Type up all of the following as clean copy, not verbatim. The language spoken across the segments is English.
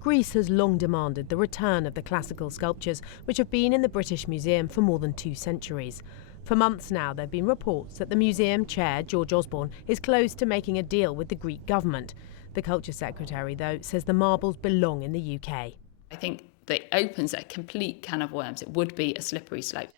Greece has long demanded the return of the classical sculptures, which have been in the British Museum for more than 2 centuries. For months now, there have been reports that the museum chair, George Osborne, is close to making a deal with the Greek government. The Culture Secretary, though, says the marbles belong in the UK. I think that opens a complete can of worms. It would be a slippery slope.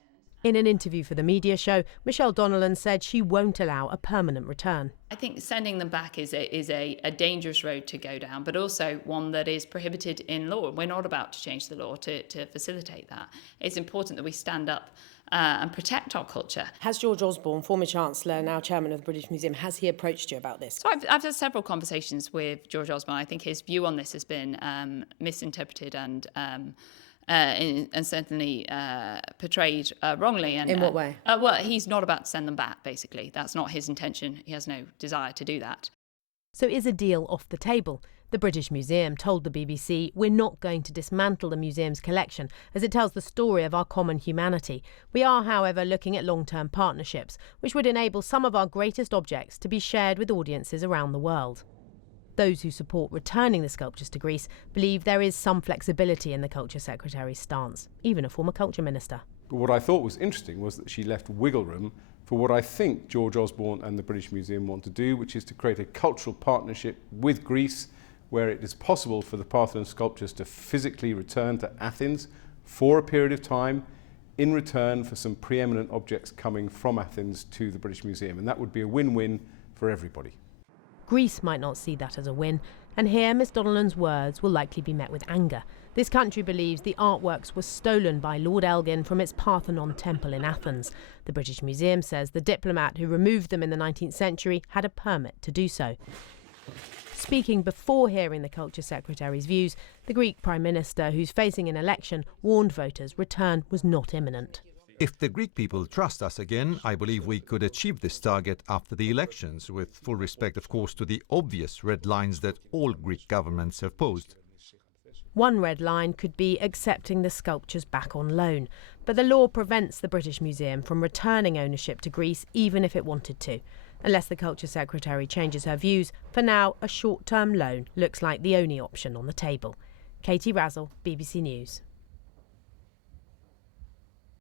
In an interview for the media show, Michelle Donalan said she won't allow a permanent return. I think sending them back is a dangerous road to go down, but also one that is prohibited in law. We're not about to change the law to facilitate that. It's important that we stand up and protect our culture. Has George Osborne, former Chancellor, now Chairman of the British Museum, has he approached you about this? So I've had several conversations with George Osborne. I think his view on this has been misinterpreted and certainly portrayed wrongly. And, in what way? Well, he's not about to send them back, basically. That's not his intention. He has no desire to do that. So is a deal off the table? The British Museum told the BBC, "We're not going to dismantle the museum's collection as it tells the story of our common humanity. We are, however, looking at long-term partnerships, which would enable some of our greatest objects to be shared with audiences around the world." Those who support returning the sculptures to Greece believe there is some flexibility in the Culture Secretary's stance, even a former culture minister. But what I thought was interesting was that she left wiggle room for what I think George Osborne and the British Museum want to do, which is to create a cultural partnership with Greece where it is possible for the Parthenon sculptures to physically return to Athens for a period of time in return for some preeminent objects coming from Athens to the British Museum. And that would be a win-win for everybody. Greece might not see that as a win, and here Ms Donalan's words will likely be met with anger. This country believes the artworks were stolen by Lord Elgin from its Parthenon temple in Athens. The British Museum says the diplomat who removed them in the 19th century had a permit to do so. Speaking before hearing the Culture Secretary's views, the Greek Prime Minister, who's facing an election, warned voters return was not imminent. If the Greek people trust us again, I believe we could achieve this target after the elections, with full respect, of course, to the obvious red lines that all Greek governments have posed. One red line could be accepting the sculptures back on loan, but the law prevents the British Museum from returning ownership to Greece even if it wanted to. Unless the Culture Secretary changes her views, for now a short-term loan looks like the only option on the table. Katie Razzle, BBC News.